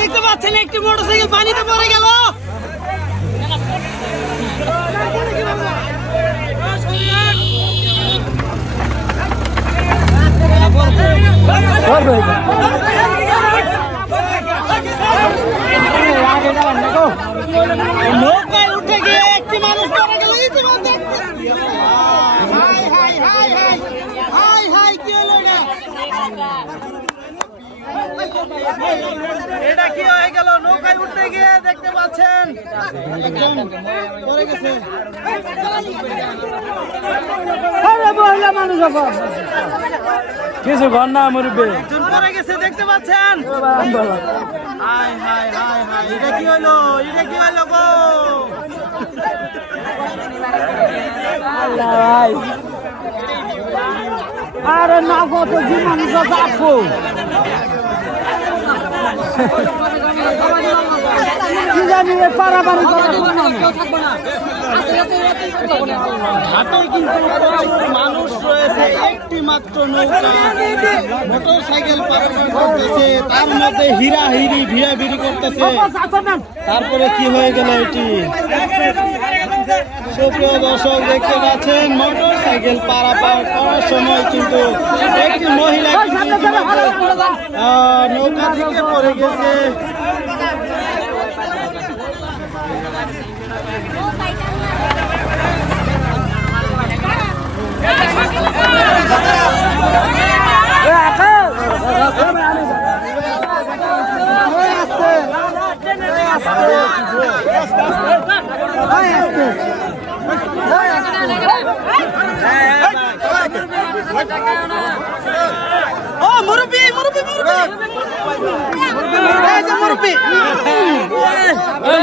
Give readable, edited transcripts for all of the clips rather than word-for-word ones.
দেখতে পাচ্ছেন একটি মোটরসাইকেল পানিতে পড়ে গেল। নৌকায় উঠে গিয়ে একটি মানুষ পড়ে গেল। কি হলো এটা কি হয়ে গেল? নৌকায় উঠতে গিয়ে দেখতে পাচ্ছেন পড়ে গেছে। কিছু ঘর না মরবে একজন পড়ে গেছে দেখতে পাচ্ছেন। হাই হাই হাই হাই, এটা কি হলো? এটা কি হলো গো? আরে না কত জি মানুষ আসবো কি জানি পারাপারি ঘাটে কিন্তু প্রচুর মানুষ রয়েছে, একটি মাত্র নৌকা মোটর সাইকেল পারাপার করতেছে, তার মধ্যে হীরা হিরি ভিড়াভিড়ি করতেছে। তারপরে কি হয়ে গেল এটি? সুপ্রিয় দর্শক দেখতে পাচ্ছেন মোটর সাইকেল পারাপার করার সময় কিন্তু একটি মহিলা নৌকা থেকে পড়ে গেছে। মুরব্বি মুরব্বি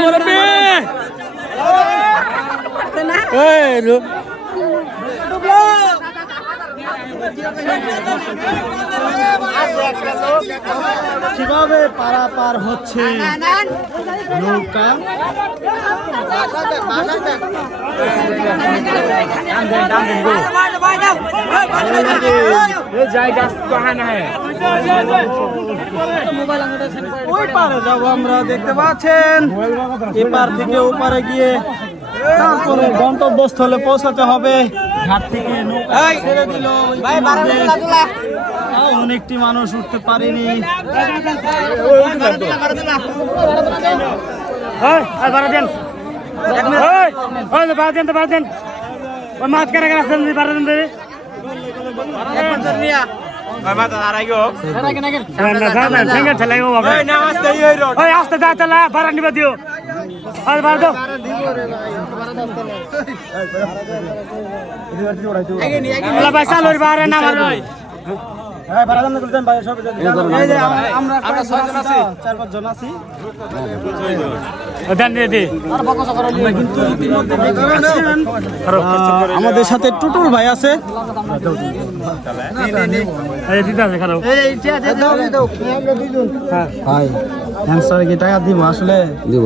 মুরব্বি কিভাবে পারাপার হচ্ছে নৌকা? ওই পারে যাবো আমরা, দেখতে পাচ্ছেন এপার থেকে ওপারে গিয়ে তারপরে গন্তব্যস্থলে পৌঁছাতে হবে। ঘাট থেকে নৌকা ছেড়ে দিল, অনেকটি মানুষ উঠতে পারেনি। আমাদের সাথে টুটুল ভাই আছে। টাকা দিব আসলে দিব